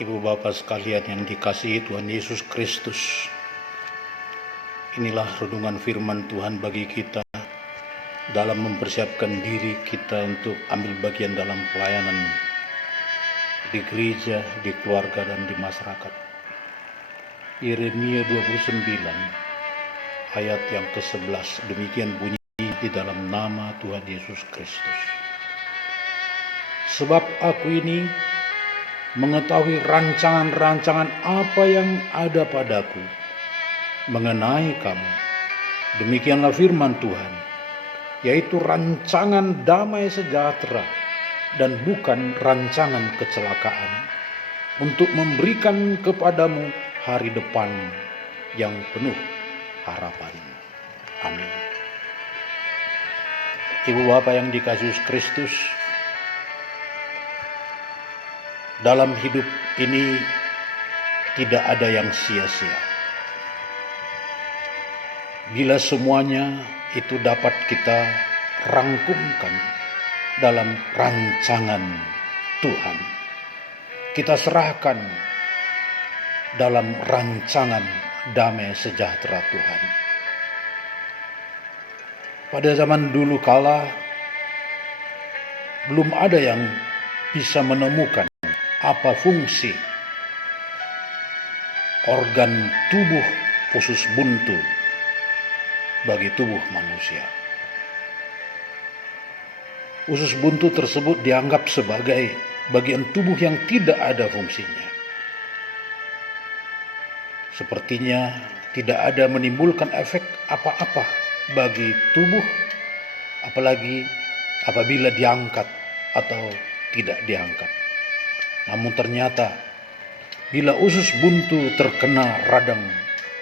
Ibu bapak sekalian yang dikasihi Tuhan Yesus Kristus, inilah renungan firman Tuhan bagi kita dalam mempersiapkan diri kita untuk ambil bagian dalam pelayanan di gereja, di keluarga, dan di masyarakat. Yeremia 29 ayat yang ke-11, demikian bunyi di dalam nama Tuhan Yesus Kristus. Sebab aku ini mengetahui rancangan-rancangan apa yang ada padaku mengenai kamu. Demikianlah firman Tuhan, yaitu rancangan damai sejahtera dan bukan rancangan kecelakaan, untuk memberikan kepadamu hari depan yang penuh harapan. Amin. Ibu bapak yang dikasihi Kristus, dalam hidup ini tidak ada yang sia-sia. Bila semuanya itu dapat kita rangkumkan dalam rancangan Tuhan, kita serahkan dalam rancangan damai sejahtera Tuhan. Pada zaman dulu kala, belum ada yang bisa menemukan apa fungsi organ tubuh usus buntu bagi tubuh manusia. Usus buntu tersebut dianggap sebagai bagian tubuh yang tidak ada fungsinya. Sepertinya tidak ada menimbulkan efek apa-apa bagi tubuh, apalagi apabila diangkat atau tidak diangkat. Namun ternyata bila usus buntu terkena radang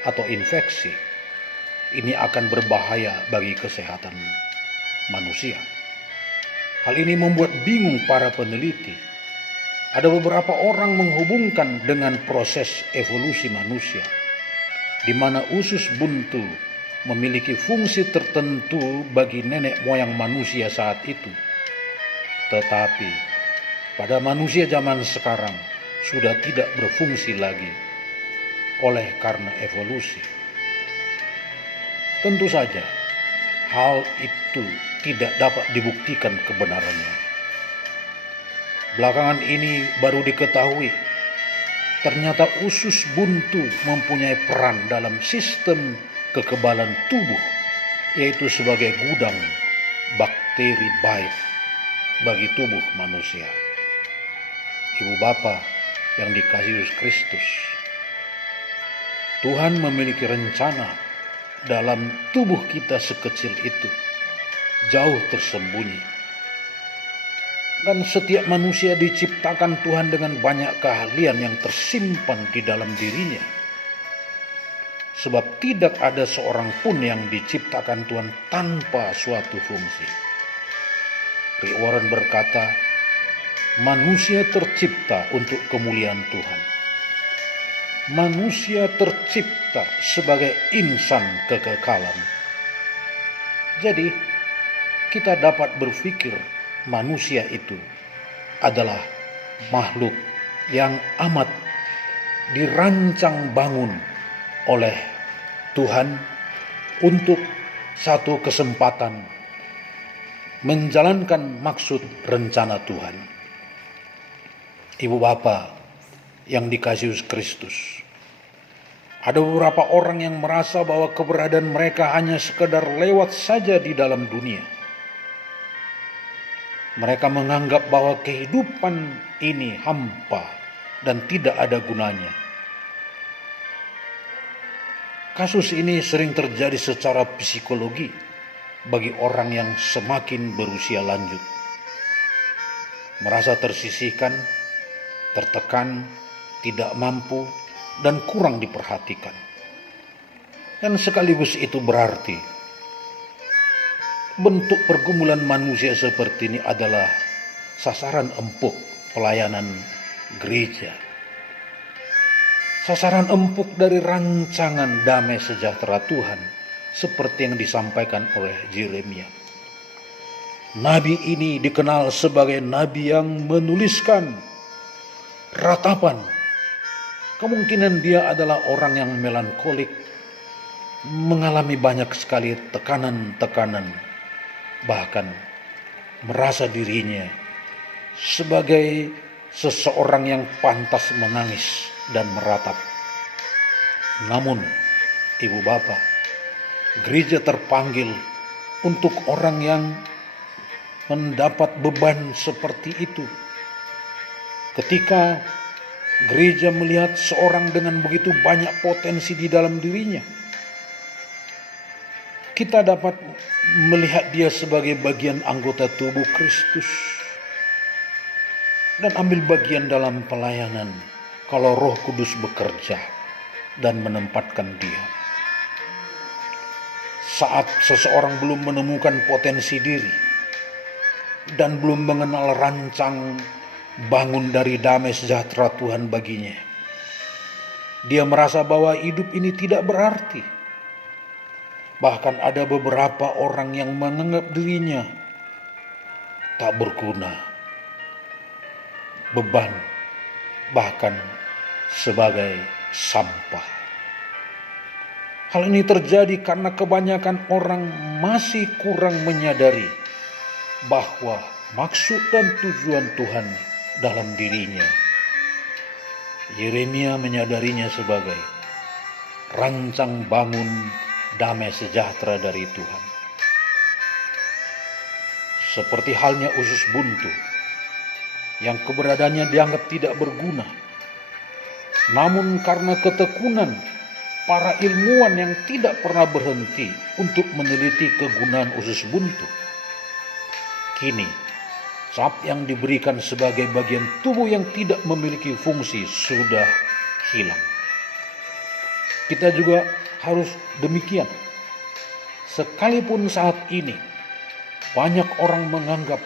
atau infeksi, ini akan berbahaya bagi kesehatan manusia. Hal ini membuat bingung para peneliti. Ada beberapa orang menghubungkan dengan proses evolusi manusia, di mana usus buntu memiliki fungsi tertentu bagi nenek moyang manusia saat itu. Tetapi pada manusia zaman sekarang sudah tidak berfungsi lagi oleh karena evolusi. Tentu saja hal itu tidak dapat dibuktikan kebenarannya. Belakangan ini baru diketahui ternyata usus buntu mempunyai peran dalam sistem kekebalan tubuh, yaitu sebagai gudang bakteri baik bagi tubuh manusia. Ibu bapa yang dikasihi Yesus Kristus, Tuhan memiliki rencana dalam tubuh kita sekecil itu, jauh tersembunyi. Dan setiap manusia diciptakan Tuhan dengan banyak keahlian yang tersimpan di dalam dirinya. Sebab tidak ada seorang pun yang diciptakan Tuhan tanpa suatu fungsi. Rick Warren berkata, manusia tercipta untuk kemuliaan Tuhan. Manusia tercipta sebagai insan kekekalan. Jadi, kita dapat berpikir manusia itu adalah makhluk yang amat dirancang bangun oleh Tuhan untuk satu kesempatan menjalankan maksud rencana Tuhan. Ibu bapa yang dikasihi Yesus Kristus, ada beberapa orang yang merasa bahwa keberadaan mereka hanya sekedar lewat saja di dalam dunia. Mereka menganggap bahwa kehidupan ini hampa dan tidak ada gunanya. Kasus ini sering terjadi secara psikologi bagi orang yang semakin berusia lanjut. Merasa tersisihkan, tertekan, tidak mampu, dan kurang diperhatikan. Dan sekaligus itu berarti bentuk pergumulan manusia seperti ini adalah sasaran empuk pelayanan gereja. Sasaran empuk dari rancangan damai sejahtera Tuhan seperti yang disampaikan oleh Yeremia. Nabi ini dikenal sebagai nabi yang menuliskan ratapan Kemungkinan dia adalah orang yang melankolik, mengalami banyak sekali tekanan-tekanan, bahkan merasa dirinya sebagai seseorang yang pantas menangis dan meratap. Namun, ibu bapak, gereja terpanggil untuk orang yang mendapat beban seperti itu. Ketika gereja melihat seorang dengan begitu banyak potensi di dalam dirinya, kita dapat melihat dia sebagai bagian anggota tubuh Kristus dan ambil bagian dalam pelayanan kalau Roh Kudus bekerja dan menempatkan dia. Saat seseorang belum menemukan potensi diri dan belum mengenal rancang bangun dari damai sejahtera Tuhan baginya, dia merasa bahwa hidup ini tidak berarti. Bahkan ada beberapa orang yang menganggap dirinya tak berguna, beban, bahkan sebagai sampah. Hal ini terjadi karena kebanyakan orang masih kurang menyadari bahwa maksud dan tujuan Tuhan dalam dirinya. Yeremia menyadarinya sebagai rancang bangun damai sejahtera dari Tuhan. Seperti halnya usus buntu yang keberadaannya dianggap tidak berguna. Namun karena ketekunan para ilmuwan yang tidak pernah berhenti untuk meneliti kegunaan usus buntu, kini cap yang diberikan sebagai bagian tubuh yang tidak memiliki fungsi sudah hilang. Kita juga harus demikian. Sekalipun saat ini banyak orang menganggap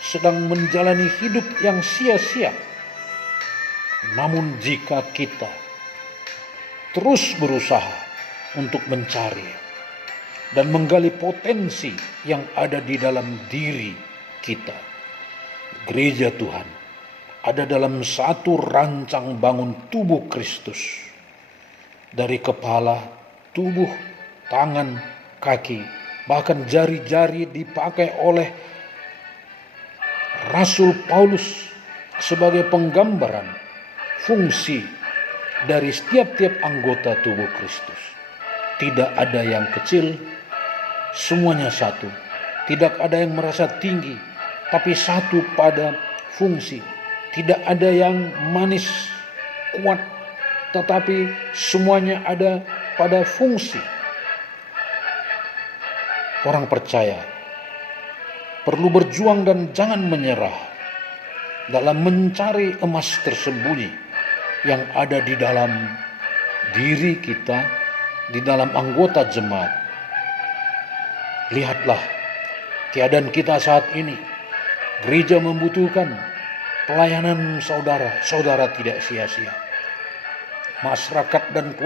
sedang menjalani hidup yang sia-sia, namun jika kita terus berusaha untuk mencari dan menggali potensi yang ada di dalam diri kita, gereja Tuhan ada dalam satu rancang bangun tubuh Kristus. Dari kepala, tubuh, tangan, kaki, bahkan jari-jari dipakai oleh Rasul Paulus sebagai penggambaran fungsi dari setiap anggota tubuh Kristus. Tidak ada yang kecil, semuanya satu. Tidak ada yang merasa tinggi, tapi satu pada fungsi. Tidak ada yang manis, kuat, tetapi semuanya ada pada fungsi. Orang percaya perlu berjuang dan jangan menyerah dalam mencari emas tersembunyi yang ada di dalam diri kita, di dalam anggota jemaat. Lihatlah keadaan kita saat ini. Gereja membutuhkan pelayanan saudara. Saudara tidak sia-sia. Masyarakat dan